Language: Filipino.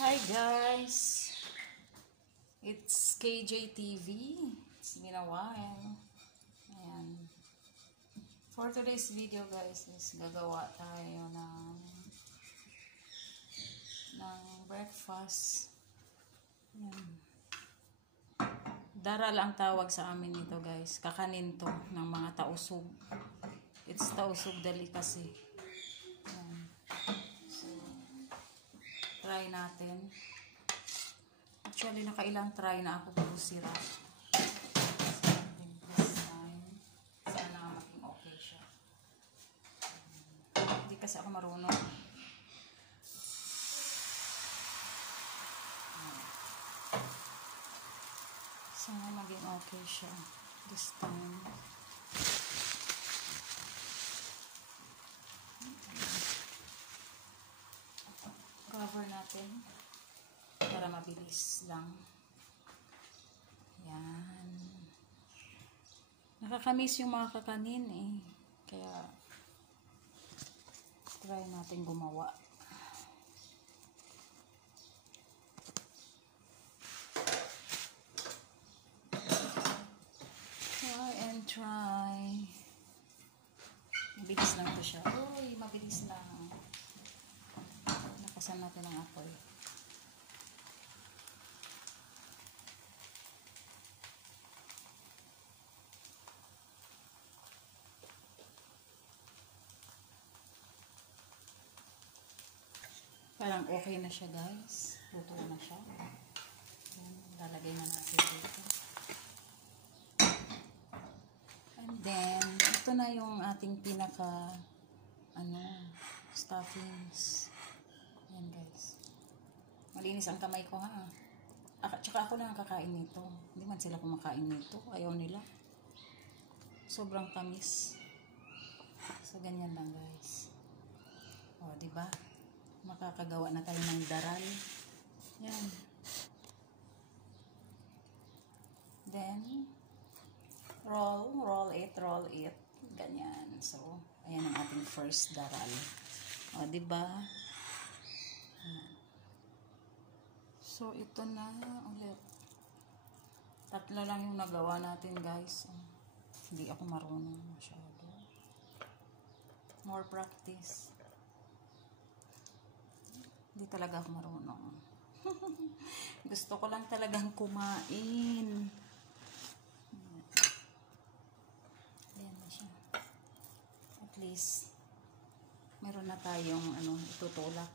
Hi guys, it's KJ TV. It's been a while. Ayan. For today's video guys is gagawa tayo ng breakfast. Ayan. Daral ang tawag sa amin nito guys. Kakanin to ng mga tausog. It's tausog delicacy. Ayan. Try natin. Actually, nakailang try na ako bago sira. This time, sana maging okay siya. Hindi kasi ako marunong. Sana maging okay siya. This time. Cover natin para mabilis lang. Yan. Nakakamiss yung mga kakanin eh. Kaya try natin gumawa. Try and try. Mabilis lang to siya. Uy, mabilis lang. Nakasan natin ang apoy. Parang okay na siya guys. Luto na siya. Ayan, lalagay na natin dito. And then, ito na yung ating pinaka stuffings. Ayan guys. Malinis ang kamay ko ha. Tsaka ako lang ang kakain nito. Hindi man sila kumakain nito. Ayaw nila. Sobrang tamis. So, ganyan lang guys. O, diba? Makakagawa na tayo ng daral. Yan. Then, roll it. Ganyan. So, ayan ang ating first daral. O, diba? So, ito na ulit. 3 lang yung nagawa natin, guys. Hindi ako marunong masyado. More practice. Hindi talaga ako marunong. Gusto ko lang talagang kumain. Ayan na siya. At least, meron na tayong itutulak.